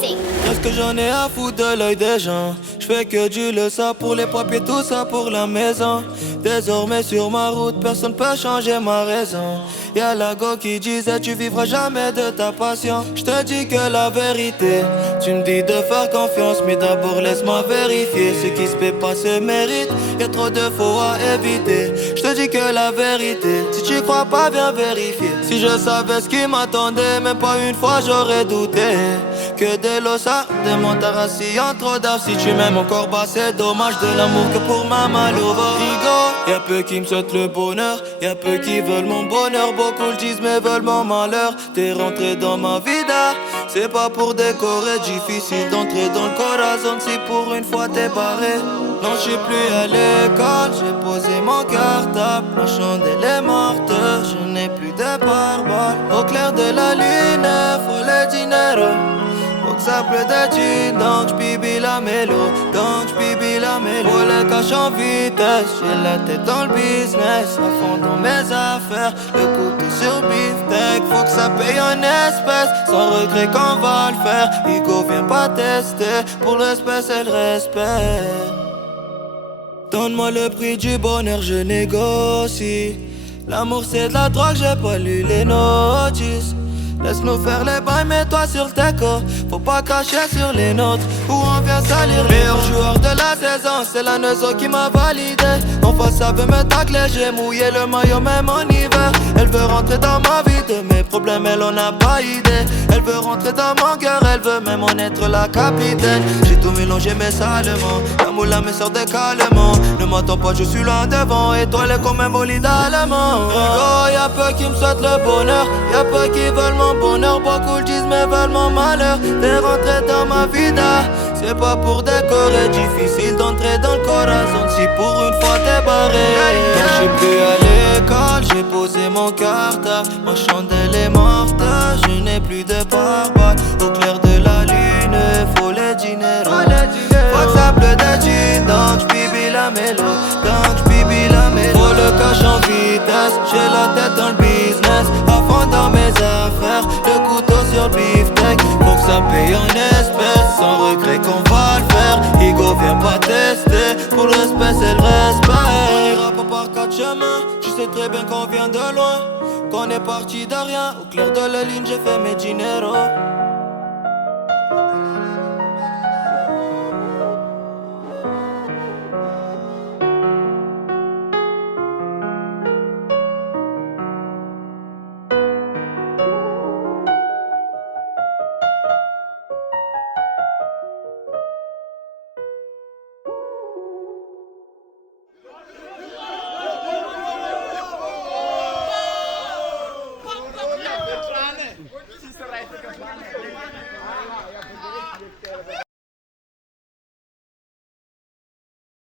Beating. Qu'est-ce que j'en ai à foutre de l'œil des gens? J'fais que du le ça pour les papiers, tout ça pour la maison. Désormais sur ma route, personne peut changer ma raison. Y'a la go qui disait tu vivras jamais de ta passion. J'te dis que la vérité, tu me dis de faire confiance, mais d'abord laisse-moi vérifier. Ce qui se fait pas se mérite, y'a trop de faux à éviter. J'te dis que la vérité, si tu crois pas viens vérifier. Si je savais ce qui m'attendait, même pas une fois j'aurais douté. Que de l'eau ça démonte ta racine, trop d'art. Si tu m'aimes encore bas c'est dommage, de l'amour que pour ma malova. Y'a peu qui me souhaitent le bonheur, y'a peu qui veulent mon bonheur. Beaucoup le disent mais veulent mon malheur. T'es rentré dans ma vida, c'est pas pour décorer. Difficile d'entrer dans le corazon si pour une fois t'es barré. Non j'suis plus à l'école, j'ai posé mon cartable. Ma chandelle est morte, je n'ai plus de pare-balles. Au clair de la lune, faut le dinero. Faut que ça pleut de thunes, donc j'bibi la mélo. Donc j'bibi la mélo. Pour le cash en vitesse, j'ai la tête dans le business. À fond dans mes affaires, le couteau sur beefsteak. Faut que ça paye en espèces, sans regret qu'on va le faire. Hugo vient pas tester, pour l'espèce et le respect. Donne-moi le prix du bonheur, je négocie. L'amour c'est de la drogue, j'ai pas lu les notices. Laisse-nous faire les bails, mets-toi sur tes corps. Faut pas cracher sur les nôtres, ou on vient salir les meilleur joueur de la saison, c'est la Neuzo qui m'a validé. En face ça veut me tacler, j'ai mouillé le maillot même en hiver. Elle veut rentrer dans ma vie, de mes problèmes elle en a pas idée. Elle veut rentrer dans mon cœur, elle veut même en être la capitaine. J'ai tout mélangé mais salement, la moula me sort décalement. Ne m'attends pas, je suis loin devant, étoilé comme un bolide allemand. Oh, y'a peu qui me souhaitent le bonheur, y'a peu qui veulent mon bonheur. Beaucoup le disent mais veulent mon malheur. T'es rentré dans ma vida, c'est pas pour décorer. Difficile d'entrer dans le corazon si pour une fois t'es barré. J'suis plus à l'école, j'ai posé mon cartable. Ma chandelle est morte, je n'ai plus de pare-balles. Au clair de la lune, faut le dinero. Faut que ça pleut de thunes, donc j'bibi la mélo. Donc j'bibi la mélo. Faut le cash en vitesse, j'ai la tête dans le business. À fond dans mes affaires, le couteau sur le beefsteak. Faut que ça paye en espèces, sans regret qu'on va le faire. Hugo vient pas tester, pour le respect c'est le respect. On ira pas par quatre chemins, tu sais très bien qu'on vient de loin. Qu'on est parti de rien, au clair de la ligne j'ai fait mes dineros.